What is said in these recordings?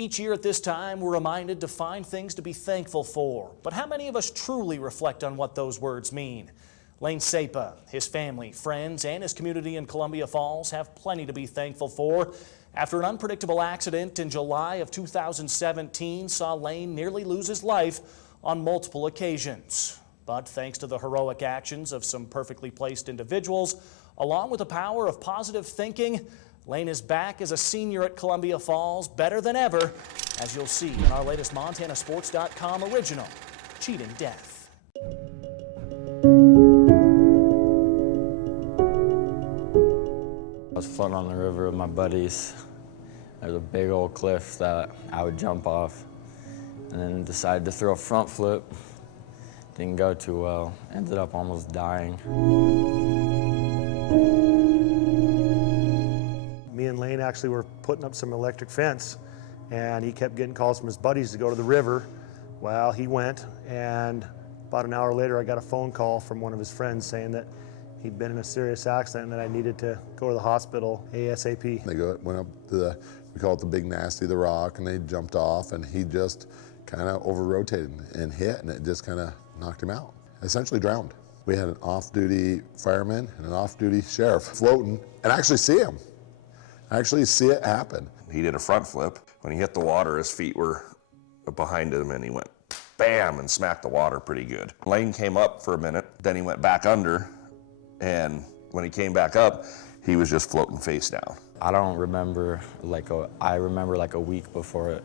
Each year at this time, we're reminded to find things to be thankful for. But how many of us truly reflect on what those words mean? Lane Sapa, his family, friends, and his community in Columbia Falls have plenty to be thankful for. After an unpredictable accident in July of 2017 saw Lane nearly lose his life on multiple occasions. But thanks to the heroic actions of some perfectly placed individuals, along with the power of positive thinking, Lane is back as a senior at Columbia Falls, better than ever, as you'll see in our latest MontanaSports.com original, Cheating Death. I was floating on the river with my buddies. There's a big old cliff that I would jump off, and then decided to throw a front flip. Didn't go too well. Ended up almost dying. Me and Lane actually were putting up some electric fence, and he kept getting calls from his buddies to go to the river. Well, he went, and about an hour later I got a phone call from one of his friends saying that he'd been in a serious accident and that I needed to go to the hospital ASAP. They went up to we call it the Big Nasty, the rock, and they jumped off, and he just kind of over-rotated and hit, and it just kind of knocked him out. Essentially drowned. We had an off-duty fireman and an off-duty sheriff floating, and actually see him. Actually see it happen. He did a front flip. When he hit the water, his feet were behind him, and he went bam and smacked the water pretty good. Lane came up for a minute, then he went back under, and when he came back up, he was just floating face down. I don't remember, I remember like a week before it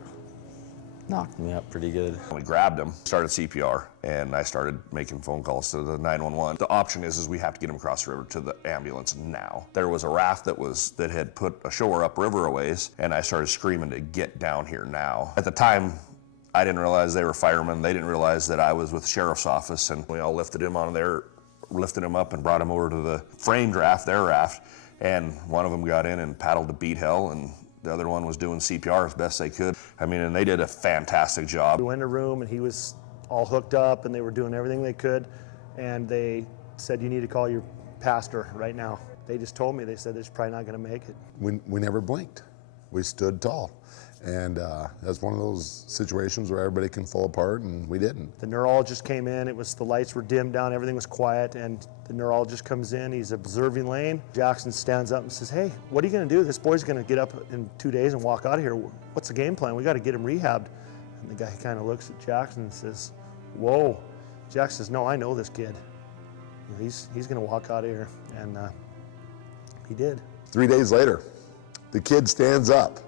knocked me up pretty good. We grabbed him, started CPR, and I started making phone calls to the 911. The option is we have to get him across the river to the ambulance now. There was a raft that had put ashore upriver a ways, and I started screaming to get down here now. At the time, I didn't realize they were firemen. They didn't realize that I was with the sheriff's office, and we all lifted him on there, lifted him up and brought him over to the framed raft, their raft, and one of them got in and paddled to beat hell, and the other one was doing CPR as best they could. I mean, and they did a fantastic job. We went in a room and he was all hooked up and they were doing everything they could, and they said, you need to call your pastor right now. They just told me, they said they're probably not gonna make it. We never blinked. We stood tall. And that's one of those situations where everybody can fall apart, and we didn't. The neurologist came in, the lights were dimmed down, everything was quiet, and the neurologist comes in, he's observing Lane. Jackson stands up and says, hey, what are you gonna do? This boy's gonna get up in 2 days and walk out of here. What's the game plan? We gotta get him rehabbed. And the guy kind of looks at Jackson and says, whoa. Jackson says, no, I know this kid. He's gonna walk out of here, and he did. 3 days later, the kid stands up.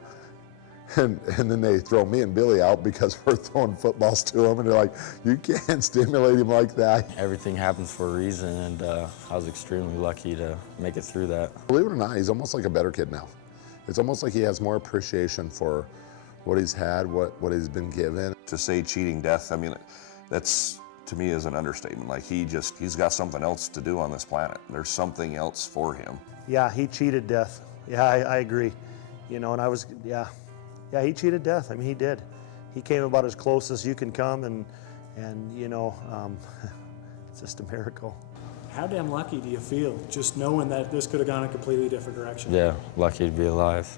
And then they throw me and Billy out because we're throwing footballs to him, and they're like, you can't stimulate him like that. Everything happens for a reason, and I was extremely lucky to make it through that. Believe it or not, he's almost like a better kid now. It's almost like he has more appreciation for what he's had, what he's been given. To say cheating death, I mean, that's, to me, is an understatement. Like, he's got something else to do on this planet. There's something else for him. Yeah, he cheated death. Yeah, I agree. You know, and I was, yeah, he cheated death. I mean, he did. He came about as close as you can come, and you know, it's just a miracle. How damn lucky do you feel just knowing that this could have gone a completely different direction? Yeah, lucky to be alive.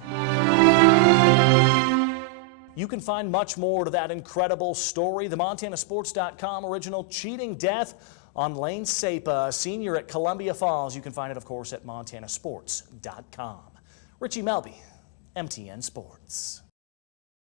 You can find much more to that incredible story, the MontanaSports.com original Cheating Death on Lane Sapa, a senior at Columbia Falls. You can find it, of course, at MontanaSports.com. Richie Melby, MTN Sports.